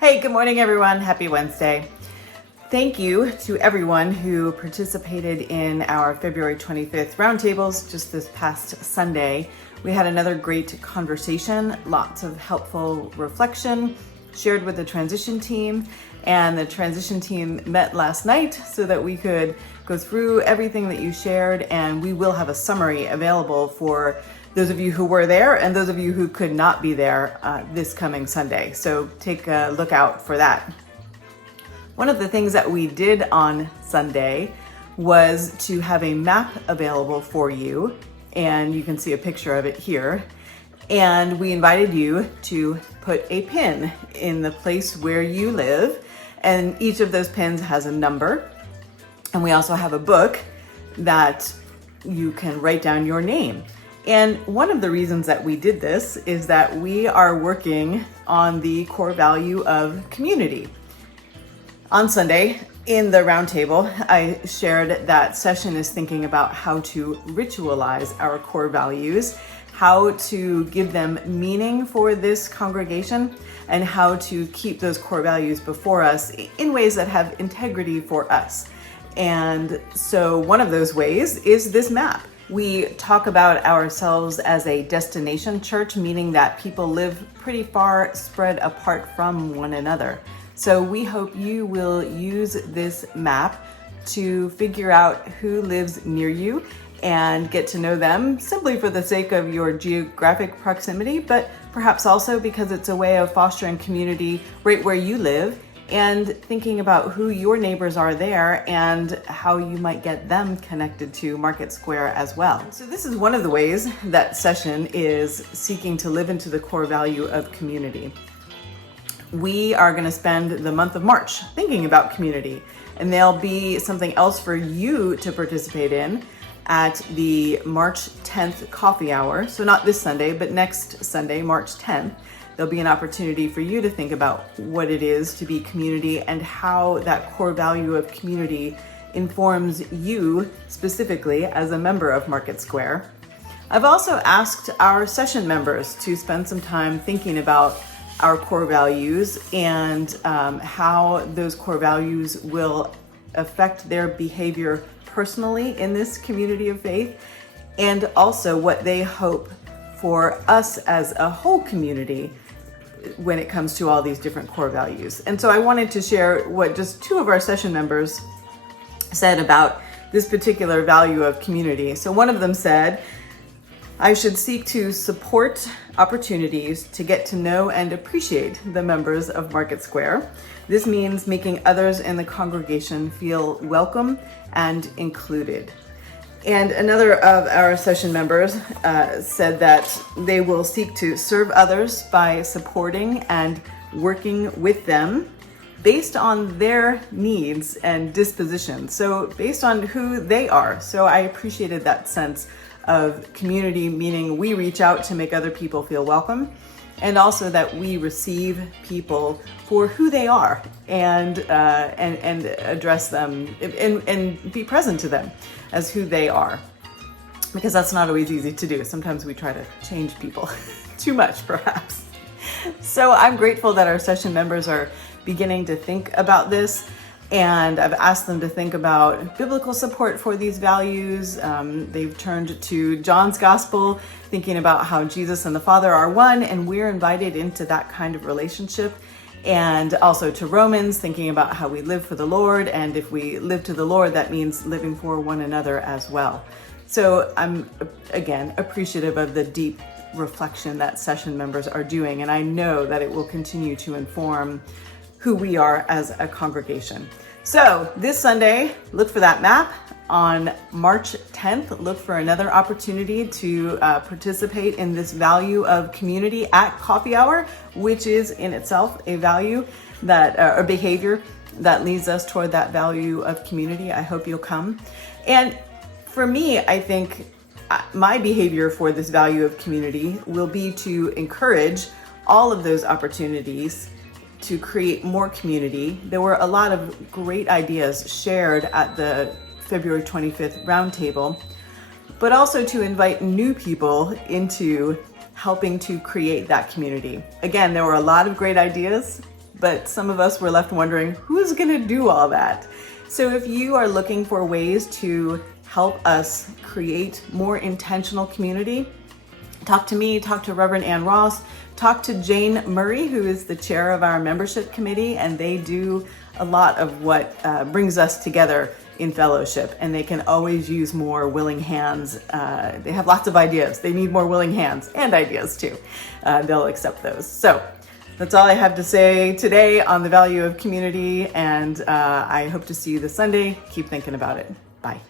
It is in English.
Hey, good morning, everyone. Happy Wednesday. Thank you to everyone who participated in our February 25th roundtables just this past Sunday. We had another great conversation, lots of helpful reflection shared with the transition team. And the transition team met last night so that we could go through everything that you shared, and we will have a summary available for those of you who were there and those of you who could not be there this coming Sunday. So take a look out for that. One of the things that we did on Sunday was to have a map available for you, and you can see a picture of it here. And we invited you to put a pin in the place where you live, and each of those pins has a number. And we also have a book that you can write down your name. And one of the reasons that we did this is that we are working on the core value of community. On Sunday, in the roundtable, I shared that session is thinking about how to ritualize our core values, how to give them meaning for this congregation, and how to keep those core values before us in ways that have integrity for us. And so one of those ways is this map. We talk about ourselves as a destination church, meaning that people live pretty far spread apart from one another. So we hope you will use this map to figure out who lives near you and get to know them simply for the sake of your geographic proximity, but perhaps also because it's a way of fostering community right where you live and thinking about who your neighbors are there and how you might get them connected to Market Square as well. So this is one of the ways that session is seeking to live into the core value of community. We are going to spend the month of March thinking about community, and there'll be something else for you to participate in at the March 10th coffee hour. So not this Sunday, but next Sunday, March 10th. There'll be an opportunity for you to think about what it is to be community and how that core value of community informs you specifically as a member of Market Square. I've also asked our session members to spend some time thinking about our core values and how those core values will affect their behavior personally in this community of faith, and also what they hope for us as a whole community when it comes to all these different core values. And so I wanted to share what just two of our session members said about this particular value of community. So one of them said, I should seek to support opportunities to get to know and appreciate the members of Market Square. This means making others in the congregation feel welcome and included. And another of our session members said that they will seek to serve others by supporting and working with them based on their needs and disposition. So based on who they are. So I appreciated that sense of community, meaning we reach out to make other people feel welcome, and also that we receive people for who they are and address them and be present to them as who they are, because that's not always easy to do. Sometimes we try to change people too much, perhaps. So I'm grateful that our session members are beginning to think about this, and I've asked them to think about biblical support for these values. They've turned to John's Gospel, thinking about how Jesus and the Father are one, and we're invited into that kind of relationship. And also to Romans, thinking about how we live for the Lord, and if we live to the Lord, that means living for one another as well. So I'm, again, appreciative of the deep reflection that session members are doing, and I know that it will continue to inform who we are as a congregation. So this Sunday, look for that map. On March 10th, look for another opportunity to participate in this value of community at coffee hour, which is in itself a value that, a behavior that leads us toward that value of community. I hope you'll come. And for me, I think my behavior for this value of community will be to encourage all of those opportunities to create more community. There were a lot of great ideas shared at the February 25th roundtable, but also to invite new people into helping to create that community. Again, there were a lot of great ideas. but some of us were left wondering, who's going to do all that? So if you are looking for ways to help us create more intentional community, talk to me, talk to Reverend Ann Ross, talk to Jane Murray, who is the chair of our membership committee, and they do a lot of what brings us together in fellowship, and they can always use more willing hands. They have lots of ideas. They need more willing hands and ideas too. They'll accept those. So that's all I have to say today on the value of community, and I hope to see you this Sunday. Keep thinking about it. Bye.